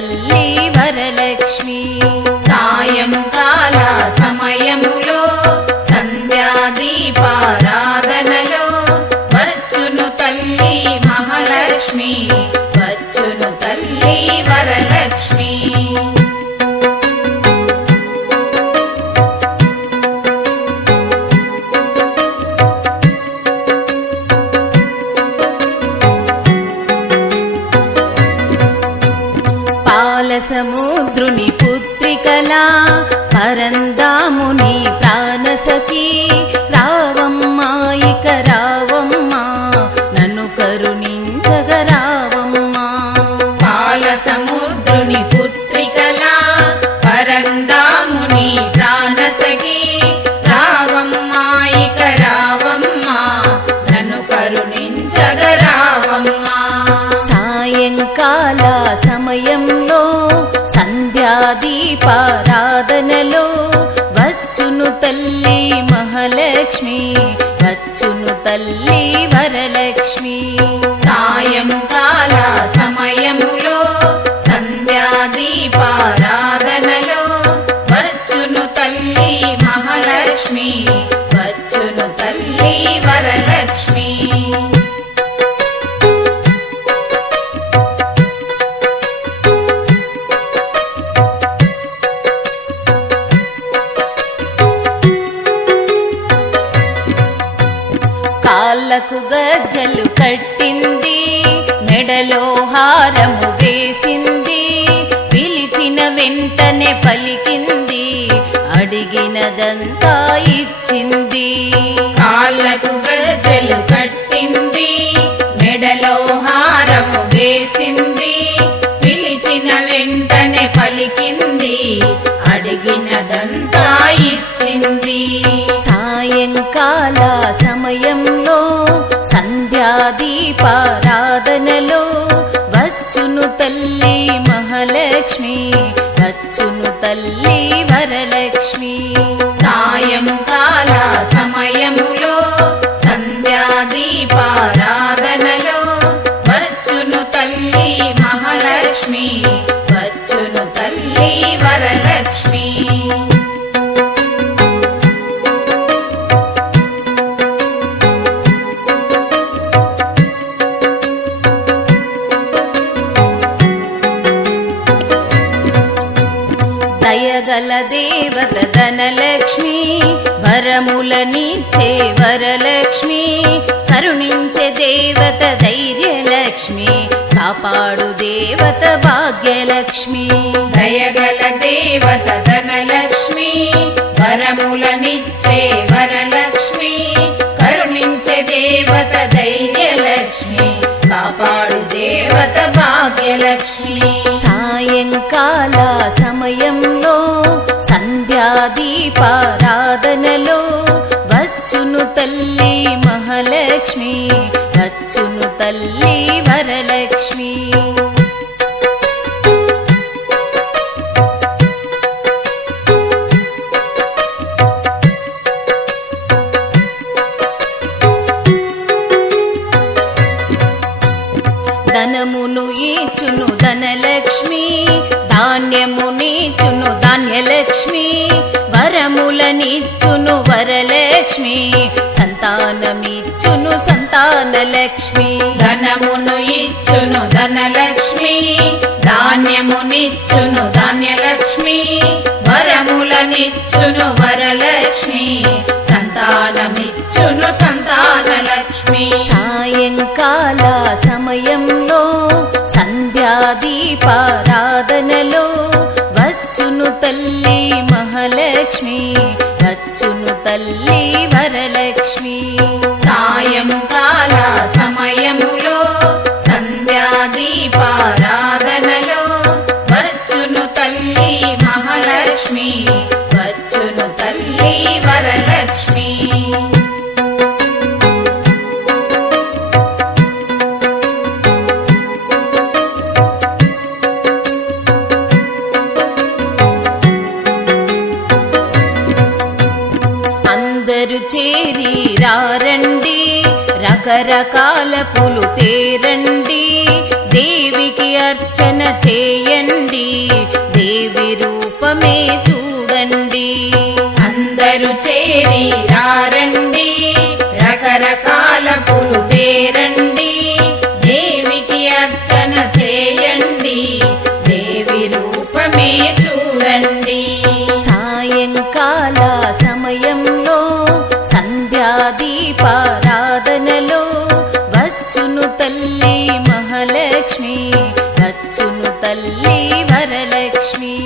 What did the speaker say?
తల్లి వరలక్ష్మి సాయంకాల సమయములో సంధ్యాదీపారాధనలో వచ్చును తల్లి మహాలక్ష్మి వచ్చును తల్లి వరలక్ష్మి సముద్రుని పుత్రికలా పరందాముని ప్రాణసఖి రావమ్మా ఇక రావమ్మా నన్ను కరుణించగ రావమ్మా పాల సముద్రుని పుత్రికలా పరందాముని ప్రాణసఖి రావమ్మా ఇక రావమ్మా నన్ను కరుణించగ రావమ్మా సాయంకాల సమయంలో సంధ్యాదీపారాధనలో వచ్చును తల్లి మహాలక్ష్మి వచ్చును తల్లి వరలక్ష్మి సాయంకాల సమయములో సంధ్యాదీపారాధనలో వచ్చును తల్లి మహాలక్ష్మి వచ్చును తల్లి వరలక్ష్మి కాళ్ళకు గజ్జలు కట్టింది మెడలో హారము వేసింది పిలిచిన వెంటనే పలికింది అడిగినదంతా ఇచ్చింది కాళ్ళకు గజ్జలు కట్టింది మెడలో హారము వేసింది పిలిచిన వెంటనే పలికింది అడిగినదంతా ఇచ్చింది సాయంకాల సమయంలో సంధ్యాదీపారాధనలో వచ్చును తల్లి మహాలక్ష్మి వచ్చును తల్లి వరలక్ష్మి సాయంకాల సమయములో సంధ్యాదీపారాధనలో వచ్చును తల్లి మహాలక్ష్మి వచ్చును తల్లి వరలక్ష్మి దయగల దేవత ధనలక్ష్మి వరములనిచ్చే వరలక్ష్మి కరుణించే దేవత ధైర్యలక్ష్మి కాపాడు దేవత భాగ్యలక్ష్మి దయగల దేవత ధనలక్ష్మి వరములనిచ్చే వరలక్ష్మి కరుణించే దేవత ధైర్యలక్ష్మి కాపాడు దేవత భాగ్యలక్ష్మి సాయంకాల సమయంలో సంధ్యాదీపారాధనలో వచ్చును తల్లి మహాలక్ష్మి వచ్చును తల్లి వరలక్ష్మి ధనమును ఈచును ధనలక్ష్మి ధాన్యమునిచును ధాన్యలక్ష్మి వరములనిచ్చును వరలక్ష్మి సంతానమిచ్చును సంతానలక్ష్మి ధనమును ఇచ్చును ధనలక్ష్మి ధాన్యమునిచ్చును ధాన్యలక్ష్మి వరములనిచ్చును వరలక్ష్మి సంతానమిచ్చును సంతానలక్ష్మి సాయంకాల సమయంలో సంధ్యాదీపారాధనలో వచ్చును తల్లి మహాలక్ష్మి వచ్చును తల్లి వరలక్ష్మి సాయంకాల సమయములో సంధ్యాదీపారాధనలో వచ్చును తల్లి మహాలక్ష్మి వచ్చును తల్లి వరలక్ష్మి అందరూ చేరి రారండి రకరకాల పూలు తేరండి దేవికి అర్చన చేయండి, దేవి రూపమే చూడండి. అందరూ చేరి రారండి, రకరకాల పూలు తేరండి, దేవికి అర్చన చేయండి, దేవి రూపమే చూడండి. సాయంకాల సమయంలో సంధ్యాదీపారాధనలో వచ్చును తల్లి మహాలక్ష్మి, వచ్చును తల్లి వరలక్ష్మి.